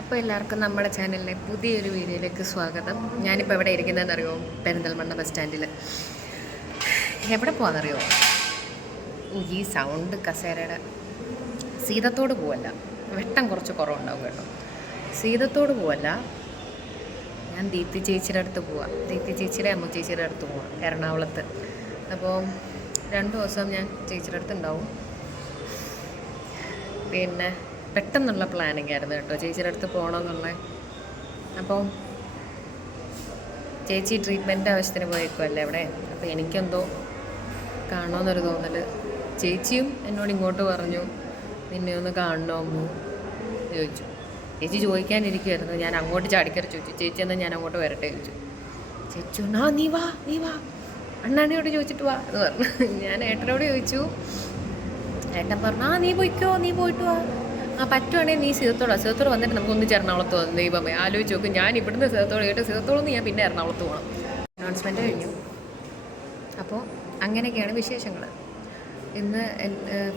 അപ്പോൾ എല്ലാവർക്കും നമ്മുടെ ചാനലിലെ പുതിയൊരു വീഡിയോയിലേക്ക് സ്വാഗതം. ഞാനിപ്പോൾ എവിടെ ഇരിക്കുന്നതെന്ന് അറിയോ പെരിന്തൽമണ്ണ ബസ് സ്റ്റാൻഡിൽ എവിടെ പോകാമെന്നറിയോ ഈ സൗണ്ട് കസേരയുടെ സീതത്തോട് പോവല്ല. വെട്ടം കുറച്ച് കുറവുണ്ടാവും കേട്ടോ. സീതത്തോട് പോവല്ല. ഞാൻ ദീപ്തി ചേച്ചിയുടെ അടുത്ത് പോവാം. ദീപ്തി ചേച്ചിയുടെ അമ്മ ചേച്ചിയുടെ അടുത്ത് പോവാം എറണാകുളത്ത്. അപ്പോൾ രണ്ട് ദിവസം ഞാൻ ചേച്ചിയുടെ അടുത്ത് ഉണ്ടാവും. പിന്നെ പെട്ടെന്നുള്ള പ്ലാനിങ് ആയിരുന്നു കേട്ടോ. ചേച്ചിയുടെ അടുത്ത് പോകണമെന്നുള്ള അപ്പോൾ ചേച്ചി ട്രീറ്റ്മെന്റ് ആവശ്യത്തിന് പോയേക്കുമല്ലേ അവിടെ? അപ്പോൾ എനിക്കെന്തോ കാണണമെന്നൊരു തോന്നൽ ചേച്ചിയും എന്നോട് ഇങ്ങോട്ട് പറഞ്ഞു നിന്നെ ഒന്ന് കാണണമെന്നു ചോദിച്ചു. ചേച്ചി ചോദിക്കാനിരിക്കുമായിരുന്നു ഞാൻ അങ്ങോട്ട് ചാടിക്കറി ചോദിച്ചു. ചേച്ചി എന്നാൽ ഞാൻ അങ്ങോട്ട് വരട്ടെ? ചോദിച്ചു. ചേച്ചി ആ നീ വാ നീ വാ. അണ്ണാണിയോട് ചോദിച്ചിട്ട് വാ എന്ന് പറഞ്ഞു. ഞാൻ ഏട്ടനോട് ചോദിച്ചു. ഏട്ടൻ പറഞ്ഞു ആ നീ പോയിക്കോ നീ പോയിട്ട് വാ. ആ പറ്റുവാണെങ്കിൽ നീ സീതത്തോടാ. സീതത്തോട് വന്നിട്ട് നമുക്ക് ഒന്ന് എറണാകുളത്ത് പോകും ദൈവമേ. ആലോചിച്ച് നോക്കും. ഞാൻ ഇവിടുന്ന് സീതത്തോട് കേട്ട് സീതത്തോടൊന്ന് ഞാൻ പിന്നെ എറണാകുളത്ത് പോകണം അനൗൺസ്മെന്റ് കഴിഞ്ഞു. അപ്പോൾ അങ്ങനെയൊക്കെയാണ് വിശേഷങ്ങൾ ഇന്ന്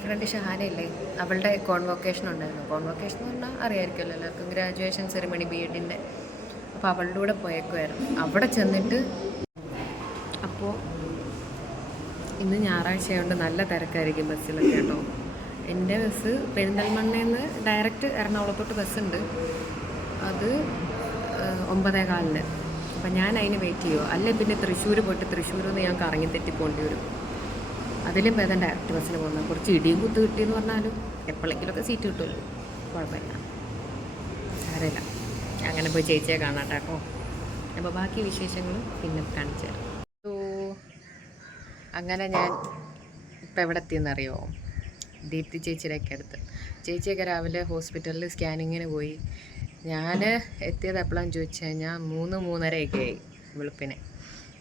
ഫ്രണ്ട് ഷഹാനയില്ലേ അവളുടെ കോൺവൊക്കേഷൻ ഉണ്ടായിരുന്നു. കോൺവൊക്കേഷൻ എന്ന് പറഞ്ഞാൽ അറിയാമായിരിക്കുമല്ലോ എല്ലാവർക്കും. ഗ്രാജുവേഷൻ സെറിമണി ബി എഡിന്റെ അപ്പോൾ അവളുടെ കൂടെ പോയേക്കുമായിരുന്നു അവിടെ ചെന്നിട്ട് അപ്പോൾ ഇന്ന് ഞായറാഴ്ച ആയതുകൊണ്ട് നല്ല തിരക്കായിരിക്കും ബസ്സിലൊക്കെ കേട്ടോ. എന്റെ ബസ് പെരിന്തൽമണ്ണയിൽ നിന്ന് ഡയറക്റ്റ് എറണാകുളത്തോട്ട് ബസ്സുണ്ട്. അത് ഒമ്പതേ കാലിന് അപ്പം ഞാൻ അതിന് വെയിറ്റ് ചെയ്യുമോ അല്ലെ പിന്നെ തൃശ്ശൂർ പോയിട്ട് തൃശ്ശൂരിൽ നിന്ന് ഞാൻ കറങ്ങി തെറ്റി പോകേണ്ടി വരും അതിലും ഭേദം ഡയറക്റ്റ് ബസ്സിന് പോകുന്നത് കുറച്ച് ഇടിയും കുത്ത് കിട്ടിയെന്ന് പറഞ്ഞാലും എപ്പോഴെങ്കിലുമൊക്കെ സീറ്റ് കിട്ടുമല്ലോ കുഴപ്പമില്ല. സാരമില്ല. അങ്ങനെ പോയി ചേച്ചിയെ കാണാട്ടോ അപ്പോൾ ബാക്കി വിശേഷങ്ങൾ പിന്നെ കാണിച്ചു തരാം. അങ്ങനെ ഞാൻ ഇപ്പം എവിടെ എത്തിയെന്നറിയോ ദീപ്തി ചേച്ചിയുടെയൊക്കെ അടുത്ത്. ചേച്ചിയൊക്കെ രാവിലെ ഹോസ്പിറ്റലിൽ സ്കാനിങ്ങിന് പോയി. ഞാൻ എത്തിയത് എപ്പോഴാന്ന് ചോദിച്ചു കഴിഞ്ഞാൽ മൂന്ന് മൂന്നരയൊക്കെ ആയി വെളുപ്പിനെ.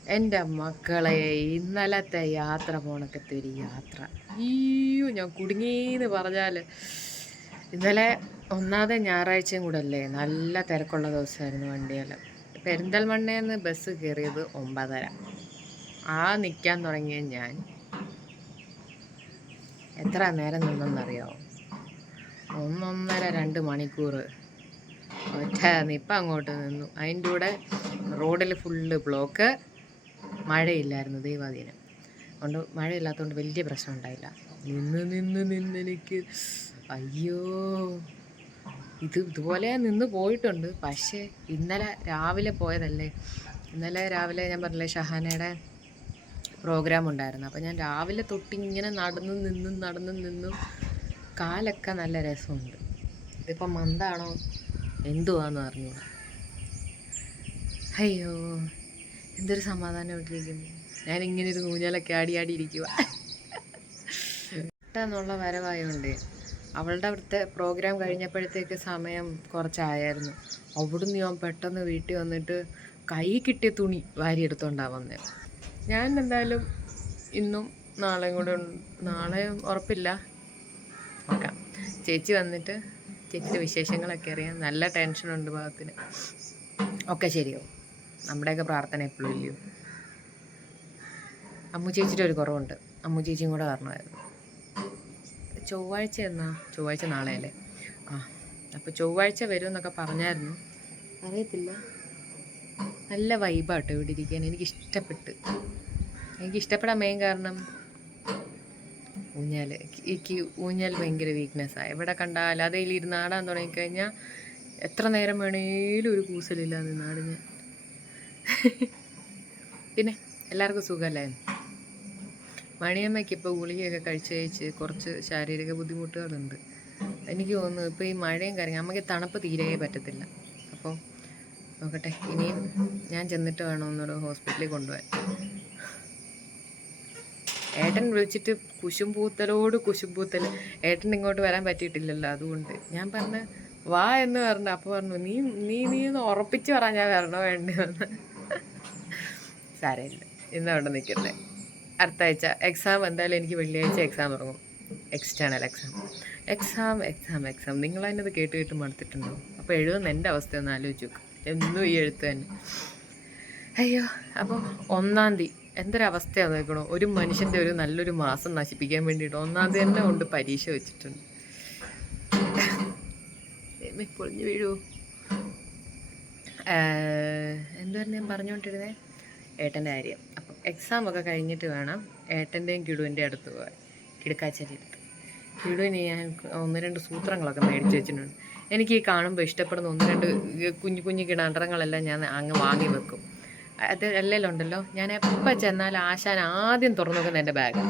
എന്റെ മക്കളെ ഇന്നലത്തെ യാത്ര പോണക്കത്തെ ഒരു യാത്ര. അയ്യോ ഞാൻ കുടുങ്ങിയെന്ന് പറഞ്ഞാൽ ഇന്നലെ ഒന്നാമത്തെ ഞായറാഴ്ചയും കൂടെ അല്ലേ? നല്ല തിരക്കുള്ള ദിവസമായിരുന്നു വണ്ടിയെല്ലാം പെരിന്തൽമണ്ണയിൽ നിന്ന് ബസ് കയറിയത് ഒമ്പതര. ആ നിൽക്കാൻ തുടങ്ങിയ ഞാൻ. എത്ര നേരം നിന്നെന്നറിയാമോ ഒന്നൊന്നര രണ്ട് മണിക്കൂർ. ഒറ്റ നിപ്പ അങ്ങോട്ട് നിന്നു. അതിന്റെ കൂടെ റോഡിൽ ഫുള്ള് ബ്ലോക്ക്. മഴയില്ലായിരുന്നു ദൈവാധീനം. അതുകൊണ്ട് മഴയില്ലാത്തതുകൊണ്ട് വലിയ പ്രശ്നം ഉണ്ടായില്ല. നിന്ന് നിന്ന് നിന്ന് എനിക്ക്. അയ്യോ. ഇത് ഇതുപോലെ നിന്ന് പോയിട്ടുണ്ട്. പക്ഷേ ഇന്നലെ രാവിലെ പോയതല്ലേ? ഇന്നലെ രാവിലെ ഞാൻ പറഞ്ഞില്ലേ ഷഹാനയുടെ പ്രോഗ്രാം ഉണ്ടായിരുന്നു. അപ്പോൾ ഞാൻ രാവിലെ തൊട്ട് ഇങ്ങനെ നടന്നു നിന്നും നടന്നു നിന്നും കാലൊക്കെ നല്ല രസമുണ്ട്. ഇതിപ്പം മന്ദാണോ എന്തുവാന്ന് അറിഞ്ഞൂടാ. അയ്യോ എന്തൊരു സമാധാനം ഇട്ടിരിക്കുന്നു ഞാൻ ഇങ്ങനെ ഒരു നൂഞ്ഞാലൊക്കെ ആടി ആടി ഇരിക്കുക പെട്ടെന്നുള്ള വരവായതുകൊണ്ട് അവളുടെ അവിടുത്തെ പ്രോഗ്രാം കഴിഞ്ഞപ്പോഴത്തേക്ക് സമയം കുറച്ചായിരുന്നു. അവിടുന്ന് ഞാൻ പെട്ടെന്ന് വീട്ടിൽ വന്നിട്ട് കൈ കിട്ടിയ തുണി വാരിയെടുത്തോണ്ടാണ് വന്നത് ഞാൻ എന്തായാലും ഇന്നും നാളെയും കൂടെ നാളെ ഉറപ്പില്ല. നോക്കാം ചേച്ചി വന്നിട്ട് ചേച്ചിയുടെ വിശേഷങ്ങളൊക്കെ അറിയാം നല്ല ടെൻഷനുണ്ട് ഭാഗത്തിന്. ഒക്കെ ശരിയോ നമ്മുടെയൊക്കെ പ്രാർത്ഥന എപ്പോഴും ഇല്ലയോ? അമ്മു ചേച്ചിയുടെ ഒരു കുറവുണ്ട്. അമ്മു ചേച്ചിയും കൂടെ വരണമായിരുന്നു ചൊവ്വാഴ്ച എന്നാ? ചൊവ്വാഴ്ച നാളെ അല്ലേ ആ അപ്പോൾ ചൊവ്വാഴ്ച വരും എന്നൊക്കെ പറഞ്ഞായിരുന്നു. അറിയത്തില്ല. നല്ല വൈബാട്ടോ ഇവിടെ ഇരിക്കാൻ എനിക്ക് ഇഷ്ടപ്പെട്ട് എനിക്ക് ഇഷ്ടപ്പെടാൻ മെയിൻ കാരണം ഊഞ്ഞാൽ എനിക്ക് ഊഞ്ഞാൽ ഭയങ്കര വീക്ക്നെസ്സാണ് എവിടെ കണ്ടാലും അതേ ഇരുന്ന് ആടാൻ തുടങ്ങിക്കഴിഞ്ഞാൽ എത്ര നേരം വേണേലും ഒരു കൂസലില്ല നാട് ഞാൻ. പിന്നെ എല്ലാവർക്കും സുഖമല്ലേ മണിയമ്മയ്ക്ക് ഇപ്പോൾ ഗുളികയൊക്കെ കഴിച്ച് കഴിച്ച് കുറച്ച് ശാരീരിക ബുദ്ധിമുട്ടുകളുണ്ട്. എനിക്ക് തോന്നുന്നു ഇപ്പോൾ ഈ മഴയും കാര്യങ്ങൾ നമുക്ക് തണുപ്പ് തീരെ പറ്റത്തില്ല. നോക്കട്ടെ ഇനിയും ഞാൻ ചെന്നിട്ട് വേണം ഒന്നുകൂടെ ഹോസ്പിറ്റലിൽ കൊണ്ടുപോകാൻ. ഏട്ടൻ വിളിച്ചിട്ട് കുശുംപൂത്തലോട് കുശുംപൂത്തൽ ഏട്ടൻ ഇങ്ങോട്ട് വരാൻ പറ്റിയിട്ടില്ലല്ലോ അതുകൊണ്ട്. ഞാൻ പറഞ്ഞ വാ എന്ന് പറഞ്ഞു അപ്പോൾ പറഞ്ഞു നീ നീ നീ ഒന്ന് ഉറപ്പിച്ച് പറ ഞാൻ വരണോ വേണ്ടെന്ന് സാരമില്ല. ഇന്ന് അവിടെ നിൽക്കട്ടെ. അടുത്ത ആഴ്ച എക്സാം എന്തായാലും എനിക്ക് വെള്ളിയാഴ്ച എക്സാം തുടങ്ങും. External exam exam exam exam നിങ്ങൾ അതിനത് കേട്ട് കേട്ട് മടുത്തിട്ടുണ്ടോ? അപ്പോൾ എഴുതുന്ന എന്റെ അവസ്ഥ ഒന്ന് ആലോചിച്ച് നോക്കും. എന്നും ഈ എഴുത്ത് തന്നെ. അയ്യോ അപ്പോൾ ഒന്നാം തീയതി എന്തൊരവസ്ഥയാണ് നോക്കണോ? ഒരു മനുഷ്യന്റെ ഒരു നല്ലൊരു മാസം നശിപ്പിക്കാൻ വേണ്ടിയിട്ട് ഒന്നാം തീയതി തന്നെ കൊണ്ട് പരീക്ഷ വെച്ചിട്ടുണ്ട്. പൊളിഞ്ഞു വീഴുമോ എന്തുവായിരുന്നു ഞാൻ പറഞ്ഞുകൊണ്ടിരുന്നേ? ഏട്ടന്റെ കാര്യം. അപ്പം എക്സാം ഒക്കെ കഴിഞ്ഞിട്ട് വേണം ഏട്ടന്റെയും കിടുവിന്റെ അടുത്ത് പോകാൻ. കിടുക്കാച്ചേരി കിടുവിന് ഞാൻ ഒന്ന് രണ്ട് സൂത്രങ്ങളൊക്കെ മേടിച്ച് വെച്ചിട്ടുണ്ട്. എനിക്ക് ഈ കാണുമ്പോൾ ഇഷ്ടപ്പെടുന്ന ഒന്ന് രണ്ട് കുഞ്ഞു കുഞ്ഞു കിണാണ്ടറങ്ങളെല്ലാം ഞാൻ അങ്ങ് വാങ്ങി വെക്കും. അത് എല്ലാം ഉണ്ടല്ലോ ഞാൻ എപ്പോൾ ചെന്നാൽ ആശാൻ ആദ്യം തുറന്നു നോക്കുന്ന എന്റെ ബാഗ്.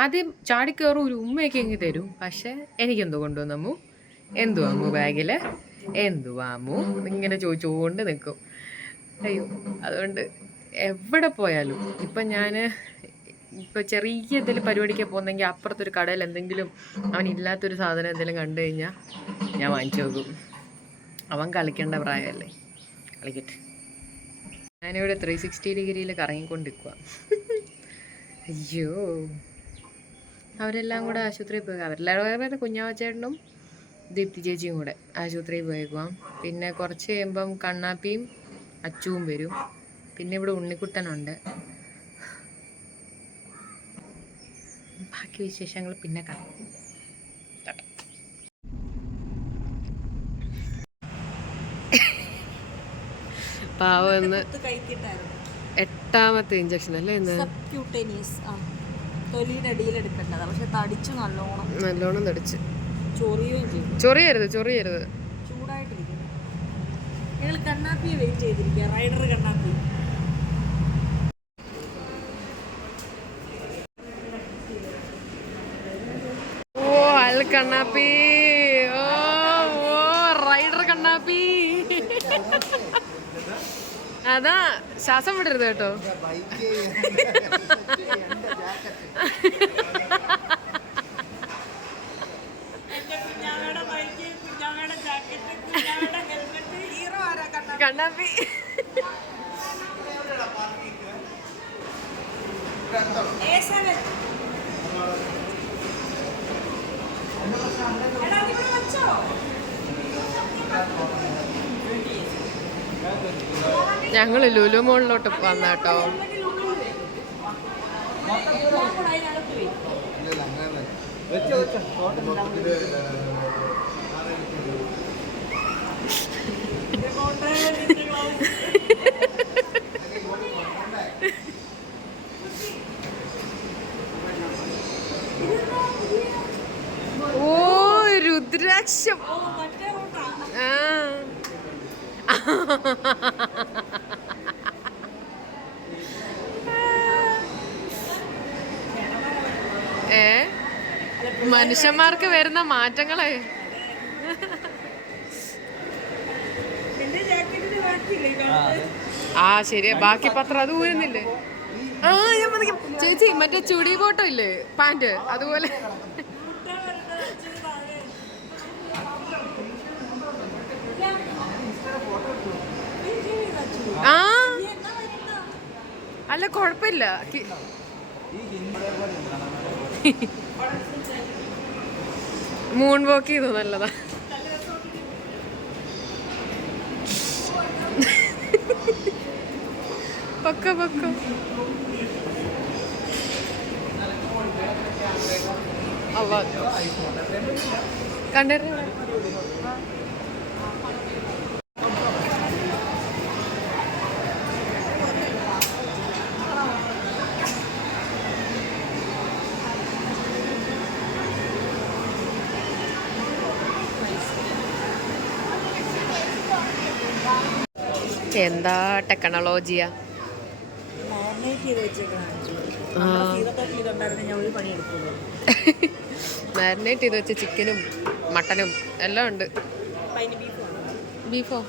ആദ്യം ചാടിക്കയറും ഒരു ഉമ്മയൊക്കെ എങ്കിൽ തരും. പക്ഷേ എനിക്കെന്തോ കൊണ്ടുവന്നമ്മു എന്തു വാങ്ങു ബാഗിൽ എന്തു വാമു ഇങ്ങനെ ചോദിച്ചുകൊണ്ട് നിൽക്കും. അയ്യോ അതുകൊണ്ട് എവിടെ പോയാലും ഇപ്പം ഞാൻ ഇപ്പോൾ ചെറിയ എന്തെങ്കിലും പരിപാടിക്ക് പോകുന്നെങ്കിൽ അപ്പുറത്തൊരു കടയിൽ എന്തെങ്കിലും അവൻ ഇല്ലാത്തൊരു സാധനം എന്തെങ്കിലും കണ്ടു കഴിഞ്ഞാൽ ഞാൻ വാങ്ങിച്ചു നോക്കും അവൻ കളിക്കേണ്ട പ്രായമല്ലേ? കളിക്കട്ടെ. ഞാനിവിടെ ത്രീ സിക്സ്റ്റി ഡിഗ്രിയിൽ കറങ്ങിക്കൊണ്ടിരിക്കുക അയ്യോ. അവരെല്ലാം കൂടെ ആശുപത്രിയിൽ പോയി. അവരെല്ലാവരും കുഞ്ഞാവച്ചേട്ടനും ദീപ്തി ചേച്ചിയും കൂടെ ആശുപത്രിയിൽ പോയേക്കുവാം. പിന്നെ കുറച്ച് കഴിയുമ്പം കണ്ണാപ്പിയും അച്ചുവും വരും. പിന്നെ ഇവിടെ ഉണ്ണിക്കുട്ടനുണ്ട്. ബാക്കി വിശേഷങ്ങൾ പിന്നെ കാണാം. പാവം എന്ന് ഇത് എട്ടാമത്തെ ഇഞ്ചക്ഷൻ അല്ലേ ഇന്ന്? പക്ഷെ തടിച്ചു നല്ലോണം. നല്ലോണം തടിച്ച്. ചൊറിയുകയും ചൊറിയരുത് ചൊറിയരുത്. ചൂടായിട്ടിരിക്കുന്നു. ഞങ്ങൾ കണ്ണാപ്പിയെ വെയിറ്റ് ചെയ്തിരിക്കുക റൈഡർ കണ്ണാപ്പി ഓ അൽ കണ്ണാപ്പി. ഓ ഓ റൈഡർ കണ്ണാപ്പി. അതാ ശ്വാസം വിടരുത് കേട്ടോ. കണ്ണാപ്പി? ബൈക്ക് കുഞ്ഞാവയുടെ ജാക്കറ്റ് കുഞ്ഞാവയുടെ ഹെൽമെറ്റ് ഹീറോ ആരാ കണ്ണാപ്പി കണ്ണാപ്പി എ സെവൻ എടാ ഇവിടെ വെച്ചോ ഞങ്ങൾ ലുലു മോളിലോട്ട് വന്ന കേട്ടോ. ഓ രുദ്രാക്ഷം മറ്റേ റൂട്ടാ ആ ഏ? മനുഷ്യന്മാർക്ക് വരുന്ന മാറ്റങ്ങളെ? ആ ശരിയാ. ബാക്കി പത്രം അത് ഊരുന്നില്ലേ? ആ ഞാൻ ചേച്ചി മറ്റേ ചുടി ബോട്ടോ ഇല്ലേ? പാന്റ് അതുപോലെ മുട്ട വരേണ്ടത് ഇച്ചിരി താഴെ. നീ ചെയ്യ് ഇതാ. ആ നീ എന്നാ വരുന്ന? അല്ല കുഴപ്പമില്ല മൂൺ വോക്ക് ചെയ്തു നല്ലതാ. പക്ക പക്ക. കണ്ടിരുന്നു എന്താ ടെക്നോളജിയാ? മാരിനേറ്റ് ചെയ്ത് വെച്ച ചിക്കനും മട്ടനും എല്ലാം ഉണ്ട്. ബീഫ്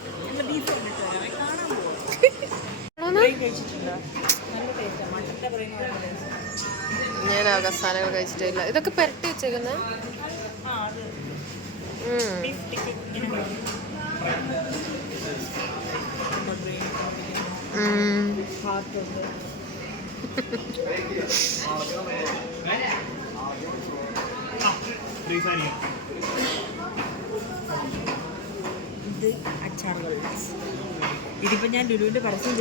ഞാൻ അവസാനങ്ങൾ കഴിച്ചിട്ടില്ല. ഇതൊക്കെ പെരട്ടി വെച്ചേക്കുന്ന. ബീഫ് ഇത് അച്ചാറുകൾ ഇതിപ്പോ ഞാൻ ലുലുവിന്റെ പരസ്യം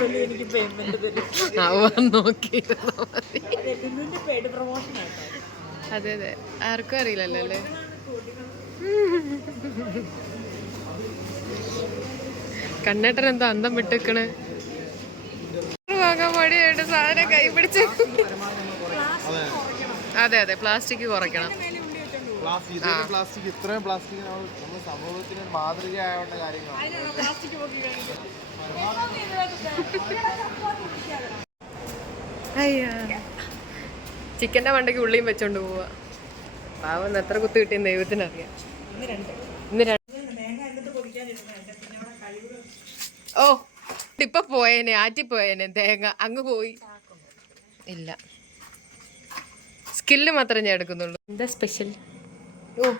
അലി എനിക്ക് പേയ്മെന്റ് തരും. അതെ ലുലുവിന്റെ പെയ്ഡ് പ്രൊമോഷൻ അതെ അതെ. ആർക്കും അറിയില്ലല്ലോ അല്ലേ? കണ്ണേട്ടൻ എന്താ അന്തം വിട്ടിക്കണ്. വാങ്ങാൻ മടിയായിട്ട് സാധനം കൈ പിടിച്ച്. അതെ അതെ പ്ലാസ്റ്റിക് കുറയ്ക്കണം. പ്ലാസ്റ്റിക് ഇത്രയും പ്ലാസ്റ്റിക് നമ്മുടെ സമൂഹത്തിന് മാതൃകയാവേണ്ട കാര്യങ്ങളാണ് ഉള്ളിയും വെച്ചോണ്ട് പോവാ. പാവം എത്ര കുത്ത് കിട്ടിയെന്ന് ദൈവത്തിനറിയാം. ഇന്ന് രണ്ട്. ഓ ഇപ്പൊ പോയേനെ ആറ്റി പോയേനെ തേങ്ങ. അങ്ങ് പോയി. ഇല്ല. സ്കില്ല് മാത്രമേ ഞാൻ എടുക്കുന്നുള്ളൂ. എന്താ സ്പെഷ്യൽ? ഓ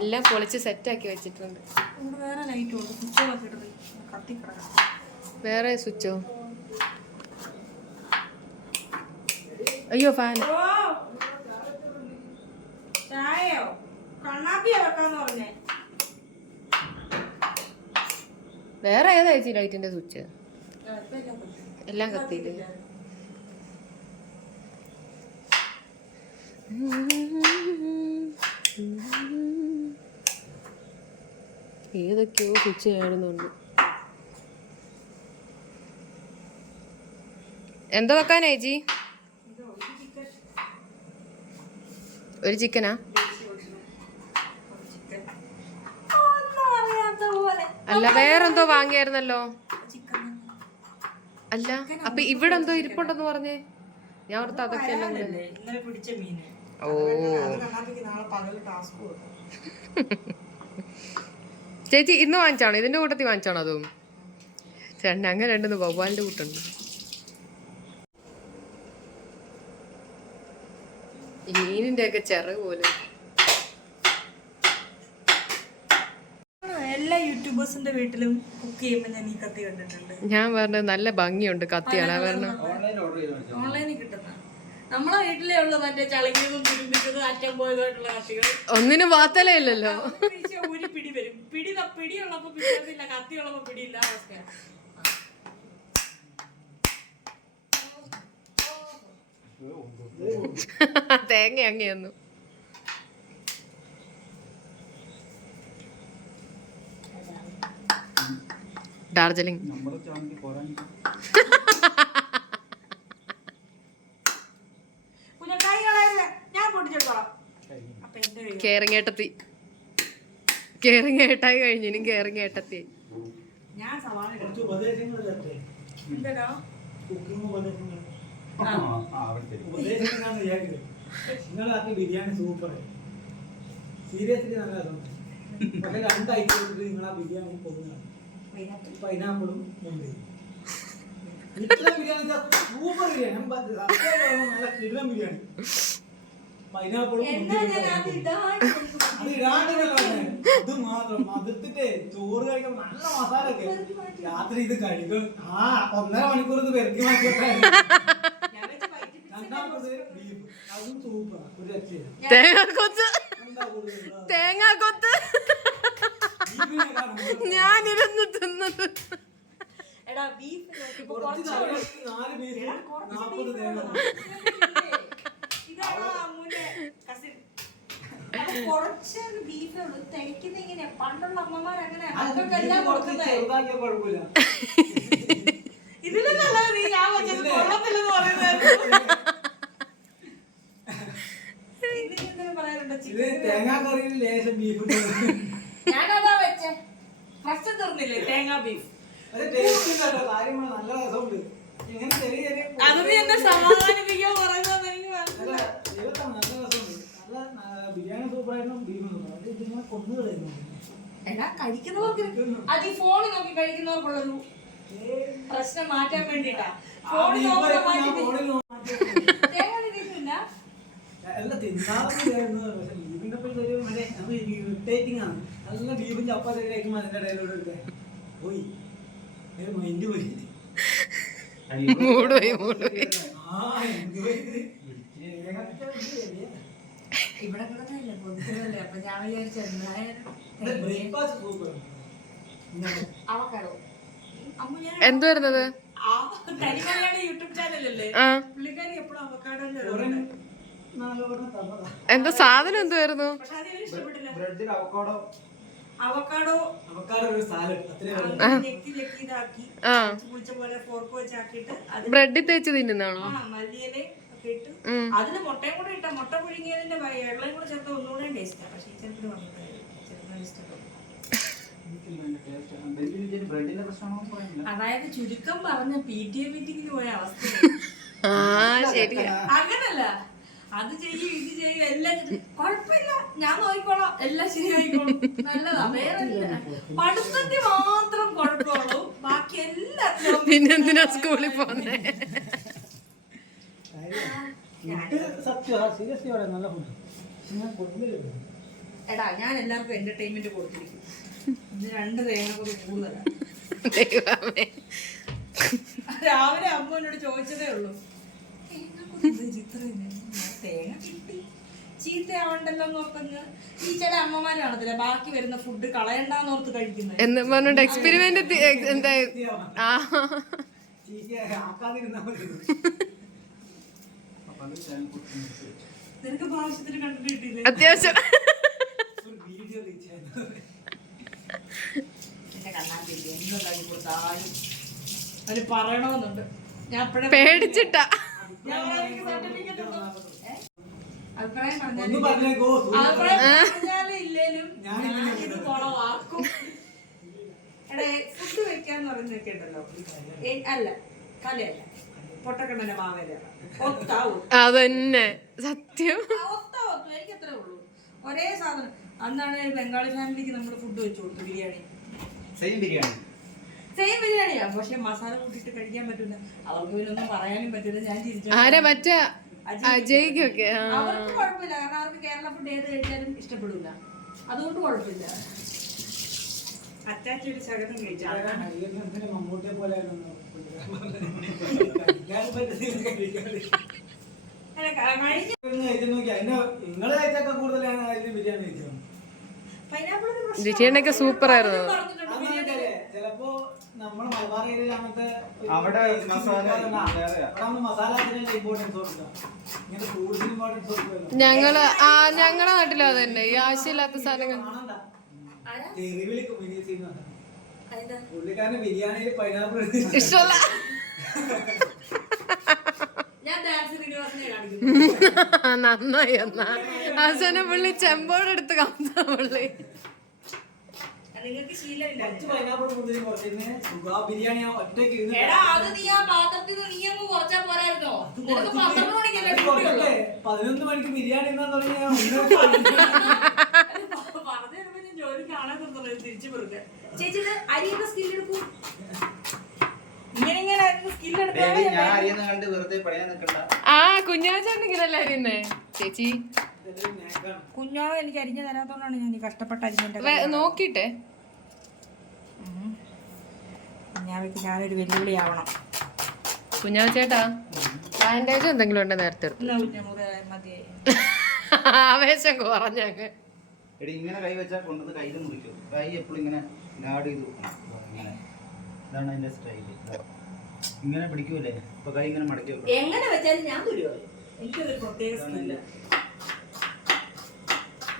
എല്ലാം പൊളിച്ച് സെറ്റാക്കി വെച്ചിട്ടുണ്ട്. വേറെ സ്വിച്ചോ അയ്യോ ഫാൻ ഓ ചായയോ? കണ്ണാപ്പിയോ വെക്കാന്ന് പറഞ്ഞേ. വേറെ ഏതാ ചേച്ചി ലൈറ്റിന്റെ സ്വിച്ച്? എല്ലാം കത്തിയില്ലേ? ഏതൊക്കെയോ സ്വിച്ച് കാണുന്നുണ്ട് എന്താ വെക്കാനാ ചേച്ചി? ഒരു ചിക്കനാ ഒന്നും അറിയാത്ത പോലെ അല്ല വേറെന്തോ വാങ്ങിയായിരുന്നല്ലോ? അല്ല അപ്പൊ ഇവിടെ എന്തോ ഇരിപ്പുണ്ടെന്ന് പറഞ്ഞേ. ഞാൻ ഓർത്ത് അതൊക്കെ ഓ. ചേച്ചി ഇന്ന് വാങ്ങിച്ചാണോ? ഇതിന്റെ കൂട്ടത്തിൽ വാങ്ങിച്ചാണോ അതും? രണ്ട് അങ്ങനെ രണ്ടെന്ന് വവ്വാലിന്റെ കൂട്ടുണ്ട്. മീനിന്റെ ഒക്കെ ചിറക് പോലെ എല്ലാ യൂട്യൂബേഴ്സിന്റെ വീട്ടിലും കുക്ക് ചെയ്യുമ്പോൾ ഞാൻ ഈ കത്തി കണ്ടിട്ടുണ്ട്. ഞാൻ പറഞ്ഞത് നല്ല ഭംഗിയുണ്ട് കത്തിയാണ്. പറഞ്ഞ ഓൺലൈനിൽ കിട്ടുന്ന. നമ്മളെ വീട്ടിലേ ഉള്ളു മറ്റേ തുരുമ്പിച്ചതും അറ്റം പോയതായിട്ടുള്ള കത്തികൾ. ഒന്നിനും വാത്തലയില്ലല്ലോ ഒരു പിടി വരും. പിടി പിടിയുള്ളപ്പോ പിടിയില്ല കത്തിയുള്ളപ്പോ പിടിയില്ല അവസ്ഥയാണ് തേങ്ങ അങ്ങനെയൊന്നു ഡാർജിലിംഗ് പിന്നെ കൈ കളയരുത് ഞാൻ പൊട്ടിച്ചെടുത്തോളാം അപ്പൊ എന്റെ കൈ കേറിങ്ങേട്ടത്തി കേറിങ്ങേട്ടായി കഴിഞ്ഞു ഇനി കേറിങ്ങേട്ടത്തി ഞാൻ സവാള ഇടും. എന്താടാ? നിങ്ങളാക്കി ബിരിയാണി സൂപ്പർ സീരിയസ്ലി നല്ല രസമുണ്ട് പക്ഷെ രണ്ട് ഐറ്റം എടുത്തിട്ട് നിങ്ങൾ ആ ബിരിയാണി പോകുന്നതാണ് പൈനാപ്പിളും ബിരിയാണി സൂപ്പർ ബിരിയാണി. പറഞ്ഞാൽ നല്ല കിടിലൻ ബിരിയാണി. പൈനാപ്പിളും എന്നാ ഞാൻ അത് ഇടാണ്ട് അത് ഇടാണ്ടല്ല പറഞ്ഞത്. ഇത് മാത്രം. മതിർത്തിട്ട് ചോറ് കഴിക്കാൻ നല്ല മസാല ഒക്കെ. രാത്രി ഇത് കഴിക്കും. ആ ഒന്നര മണിക്കൂർ ഇത് പെരുക്കി മാറ്റിയിട്ടാ. ഞാൻ കൊത്ത്. വയറ്റിൽ രണ്ടാമത് ഞാനിരുന്ന് തിന്നത്. എടാ ബീഫ് ഇതാണ് അമ്മുന്റെ കസിൻ കുറച്ച് ബീഫേ ഉള്ളൂ. തികക്കുന്ന ഇങ്ങനെ പണ്ടുള്ള അമ്മമാർ അങ്ങനെ എല്ലാം കൊടുക്കുന്നത്. ചെറുതാക്കിയ കുഴപ്പമില്ല. ഇതിലും നല്ലത് നീ ഞാൻ വെച്ചത് കൊള്ളത്തില്ലെന്ന് പറയുന്നത് എന്തെങ്കിലും പറയാനുണ്ടോ ഇത് ചിക്കൻ തേങ്ങാക്കറിയിൽ ലേശം ബീഫ് ഞാനതാ ഫസ്റ്റ് തീർന്നില്ലേ? തേങ്ങാ ബീഫ് അത് നീ എന്നെ സമാധാനിപ്പിക്കാൻ പറയുന്നത് എനിക്ക് എടാ കഴിക്കുന്നവർക്ക് അത് ഈ ഫോണിൽ നോക്കി കഴിക്കുന്നവർക്കുള്ളൊരു പ്രശ്നം മാറ്റാൻ വേണ്ടിട്ടാ. ഫോണിൽ നോക്കുന്ന മാറ്റി നോക്കി തേങ്ങ ബീഫില്ല ബീഫും ചപ്പാത്തി കഴിക്കുമ്പോൾ അതിന്റെ ഇടയിലൂടെ ഒക്കെ പോയി മൈൻഡ് പോയി. മൂട് പോയി. മൂട് പോയി ആ എന്ത് പോയി. ഇത്? ഏകദേശം ഇത് ശരിയാ. ഇവിടെ കിടന്നല്ലേ പൊതുവല്ലേ അപ്പൊ ഞാൻ വിചാരിച്ചു വരുന്നത്? എന്താ സാധനം എന്തുവായിരുന്നു ബ്രെഡിൽ അവക്കാടോ തേച്ച് തിന്നുന്നാണോ അതിന് മുട്ടയും കൂടെ ഇട്ട മുട്ട പുഴുങ്ങിയതിന്റെ വെള്ളയും കൂടെ ചേർത്ത് ഒന്നുകൂടെ ടേസ്റ്റാ പക്ഷേ ഈ അതായത് ചുരുക്കം പറഞ്ഞ പി ടി എ മീറ്റിംഗിന് പോയ അവസ്ഥ അങ്ങനല്ല. അത് ചെയ്യും ഇത് ചെയ്യും എല്ലാം. കുഴപ്പമില്ല. ഞാൻ നോക്കിക്കോളാം. എല്ലാം ശരിയായിക്കോളും. നല്ലതാ. വേറെ. പഠിത്തത്തിൽ മാത്രം കുഴപ്പമുള്ളൂ. ബാക്കി എല്ലാത്തിനും പിന്നെന്തിനാ സ്കൂളിൽ പോന്നേ? എടാ ഞാൻ എല്ലാവർക്കും എന്റർടൈൻമെന്റ് കൊടുത്തിരിക്കും. ഇത് രണ്ട് തേങ്ങ കൂടുതലാണ് ദൈവമേ. രാവിലെ അമ്മ എന്നോട് ചോദിച്ചതേ ഉള്ളൂ. ചിത്രം കൊടുത്തത് ചിത്രമില്ലേ?" ഞാൻ തേങ്ങ കിട്ടി. ചീത്തയാവണ്ടല്ലോ നോക്കുന്നു ഈ ചില അമ്മമാരാണല്ലേ ബാക്കി വരുന്ന ഫുഡ് കളയണ്ടെന്ന് ഓർത്ത് കഴിക്കുന്നത്. എന്ന് പറഞ്ഞോണ്ട് എക്സ്പെരിമെന്റ് എന്താ അത്യാവശ്യം. പേടിച്ചിട്ടാ. ഞാൻ പറയാം, എനിക്ക് certificate ഉണ്ടോ? ഏ? അഭിപ്രായം പറഞ്ഞാലും ഒന്ന് പറഞ്ഞേക്കോ അഭിപ്രായം പറഞ്ഞാലും ഇല്ലേലും ഞാനിത് കുളവാക്കും. എടേ ഫുഡ് വെക്കാന്ന് പറയുന്നൊക്കെ ഉണ്ടല്ലോ. അല്ല കലയല്ല. പൊട്ടക്കണ്ണന്റെ മാവേല ഒത്താവും. അതന്നെ. സത്യം. എനിക്ക് അത്രേ ഉള്ളൂ. ഒരേ സാധനം. അന്നാണ് ഒരു ബംഗാളി ഫാമിലിക്ക് നമ്മൾ ഫുഡ് വെച്ചു കൊടുത്തു ബിരിയാണി. സെയിം ബിരിയാണി. സെയിം ബിരിയാണിയാ. പക്ഷെ മസാല കൂട്ടിട്ട് കഴിക്കാൻ പറ്റില്ല അവർക്ക് പിന്നൊന്നും പറയാനും പറ്റില്ല ഞാൻ ചിരിച്ചു ആരാ അജയ്ക്കൊക്കെ അവർക്ക് കുഴപ്പമില്ല. കാരണം അവർക്ക് കേരള ഫുഡ് ഏത് കഴിച്ചാലും ഇഷ്ടപ്പെടില്ല അതുകൊണ്ട് കുഴപ്പമില്ല. ശകലം മമ്മൂട്ടിയെ പോലെ നിങ്ങൾ കൂടുതലാണ് ബിരിയാണി കഴിച്ചത്. പൈനാപ്പിൾ സൂപ്പർ ആയിരുന്നു പറഞ്ഞിട്ടുണ്ട് ബിരിയാണി. അതെ ചിലപ്പോ അങ്ങനത്തെ അവിടെ മസാല ഇമ്പോർട്ടൻസ് കൊടുക്കുക. ഇങ്ങനെ ഫ്രൂട്ട്സിന് ഇമ്പോർട്ടൻസ് ഞങ്ങൾ ആ ഞങ്ങളെ നാട്ടിലും അത് തന്നെ ഈ ആവശ്യമില്ലാത്ത സാധനങ്ങൾ? പുള്ളിക്കാരന് ബിരിയാണിയിൽ പൈനാപ്പിൾ ഇഷ്ടമല്ല നന്നായി എന്നാ അവസാനം പുള്ളി ചെമ്പോടെടുത്ത് കാണിച്ച പുള്ളി. നിങ്ങൾക്ക് ശീലമില്ല. കുറച്ച് പൈനാപ്പിൾ മുന്തിരി കുറച്ചിരുന്ന് സുഖാ. ബിരിയാണി ആ ഒറ്റയ്ക്ക് ഇരുന്ന് എടാ അത് നീ ആ പാത്രത്തിൽ നിന്ന് നീ അങ്ങ് കുറച്ചാ പോരായിരുന്നോ? നിനക്ക് പന്ത്രണ്ട് മണിക്കല്ലേ അത് ഡ്യൂട്ടി ഉള്ളൂ കുറച്ചിട്ടേ പതിനൊന്ന് മണിക്ക് ബിരിയാണി എന്നാ തുടങ്ങിയ പറഞ്ഞു തരുമ്പോ ഞാൻ ജോലി കാണാൻ തിരിച്ചു ചേച്ചി ഇത് അരിയുടെ സ്കിൽ എടുക്കൂ. ഇങ്ങനെ ഇങ്ങനെ സ്കിൽ ഞാൻ അറിയുന്ന കണ്ട് വെറുതെ പണിയാൻ നിൽക്കണ്ട. ആ കുഞ്ഞാച്ചണ്ടിങ്ങനെ അറിയുന്നേ ചേച്ചി. കുഞ്ഞാവ് എനിക്ക് അരിഞ്ഞു തരാത്തോണ്ടാണ് ഞാൻ ഈ കഷ്ടപ്പെട്ട അരിഞ്ഞ വേ- നോക്കിട്ടെ കുഞ്ഞാവയ്ക്ക് ഞാനൊരു വെല്ലുവിളിയാവണം. കുഞ്ഞാവ് ചേട്ടാ ബാൻഡേജ് എന്തെങ്കിലും ഉണ്ടോ നേരത്തെ ആവേശം കുറഞ്ഞങ്ങ്. എടി ഇങ്ങനെ കൈ വെച്ചാൽ കൊണ്ടുവന്ന് കയ്യിൽ മുറിക്കും കൈ എപ്പോഴും ഇങ്ങനെ ഗാർഡ് ചെയ്ത് ഇങ്ങനെ. ഇതാണ് അതിന്റെ സ്റ്റൈൽ ഇങ്ങനെ പിടിക്കൂലേ? ഇപ്പൊ കൈ ഇങ്ങനെ മടക്കി വെക്കണം. എങ്ങനെ വെച്ചാലും ഞാൻ തരുമോ എനിക്കതൊരു പ്രത്യേക സ്കില്ല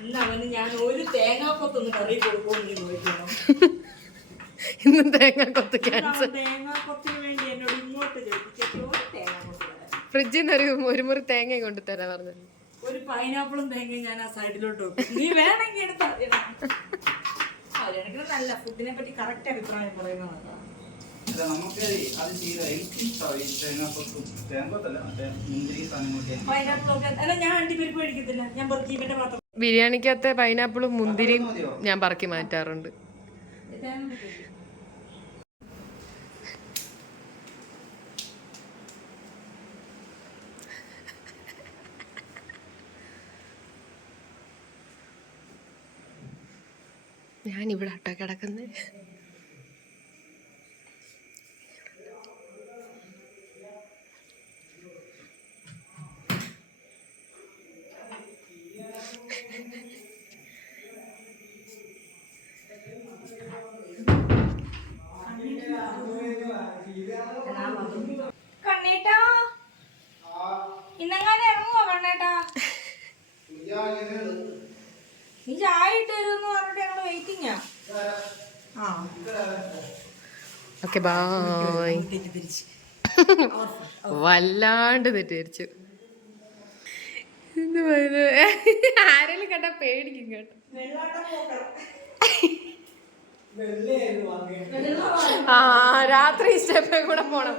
ഇന്ന് അവന് ഞാൻ ഒരു തേങ്ങാക്കൊത്തൊന്ന് കറി കൊടുക്കുമെന്ന് ചോദിക്കണം. ഇന്ന് തേങ്ങ കൊത്ത് ക്യാൻസർ തരാം ഫ്രിഡ്ജിൽ നിന്ന് ഒരു ഒരു മുറി തേങ്ങ കൊണ്ട് തരാൻ പറഞ്ഞു. ഒരു പൈനാപ്പിളും തേങ്ങയും ഞാൻ ആ സൈഡിലോട്ട് നീ വേണമെങ്കിൽ നല്ല ഫുഡിനെ പറ്റി കറക്റ്റ് അഭിപ്രായം പറയുന്നതാണ്. അല്ല നമുക്ക് അത് മുന്തിരി സാധനങ്ങളൊക്കെ ഞാൻ അണ്ടിപ്പരിപ്പ് കഴിക്കത്തില്ല. ഞാൻ ബർക്കീപ്പിന്റെ ബിരിയാണിക്കകത്തെ പൈനാപ്പിളും മുന്തിരിയും ഞാൻ പറക്കി മാറ്റാറുണ്ട്. ഇവിടെ ആട്ടോ കിടക്കുന്നത് കണ്ണേട്ടാ. ഇന്നെങ്ങാനും ഇറങ്ങുവോ കണ്ണേട്ടാ? നീ ചായ ഇട്ടു തരുമെന്ന് ഞങ്ങൾ വെയിറ്റിംഗാ ആ? ഓക്കെ ബായ് വല്ലാണ്ട് തെറ്റിദ്ധരിച്ചു. എന്ത് പറയുന്നത് ആരെങ്കിലും കണ്ട പേടിക്കും കേട്ടോ. ആ രാത്രി സ്റ്റെപ്പേ കൂടെ പോണം.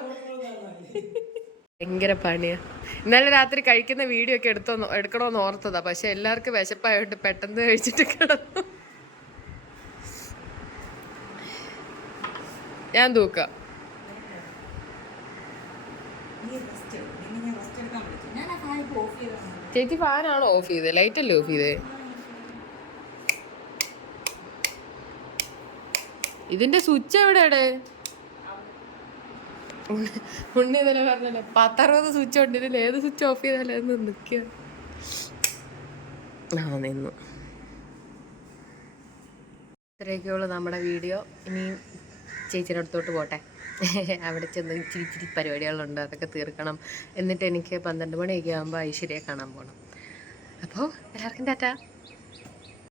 ഭയങ്കര പണിയാ. ഇന്നലെ രാത്രി കഴിക്കുന്ന വീഡിയോ ഒക്കെ എടുത്തോ എടുക്കണമെന്ന് ഓർത്തതാ. പക്ഷെ എല്ലാവർക്കും വിശപ്പായോണ്ട് പെട്ടെന്ന് കഴിച്ചിട്ട് കിടന്നു ഞാൻ തൂക്കാം നീ റെസ്റ്റ് എടുക്കും നിന്നെ ഞാൻ റെസ്റ്റ് എടുക്കാൻ വിളിച്ചു ഞാൻ ആ ഫാൻ ഇപ്പോൾ ഓഫ് തൂക്കാം. ചേച്ചി ഫാനാണോ ഓഫ് ചെയ്തത് ലൈറ്റ് അല്ലേ ഓഫ് ചെയ്തേ? ഇതിന്റെ സ്വിച്ച് എവിടെയാണ്? ഉണ്ണി ഇന്നലെ പറഞ്ഞല്ലോ പത്തറുപത് സ്വിച്ച് ഉണ്ട്. ഇതിൽ ഏത് സ്വിച്ച് ഓഫ് ചെയ്താലേ എന്ന് നിൽക്കുക. ആ നിന്നു. ഇത്രയൊക്കെയുള്ളൂ നമ്മുടെ വീഡിയോ. ഇനി ചേച്ചിയുടെ അടുത്തോട്ട് പോട്ടെ. അവിടെ ചെന്ന് ഇച്ചിരി ഇച്ചിരി പരിപാടികളുണ്ട്. അതൊക്കെ തീർക്കണം. എന്നിട്ട് എനിക്ക് പന്ത്രണ്ട് മണിയൊക്കെ ആകുമ്പോൾ ഐശ്വര്യയെ കാണാൻ പോകണം അപ്പോൾ എല്ലാവർക്കും ടാറ്റ.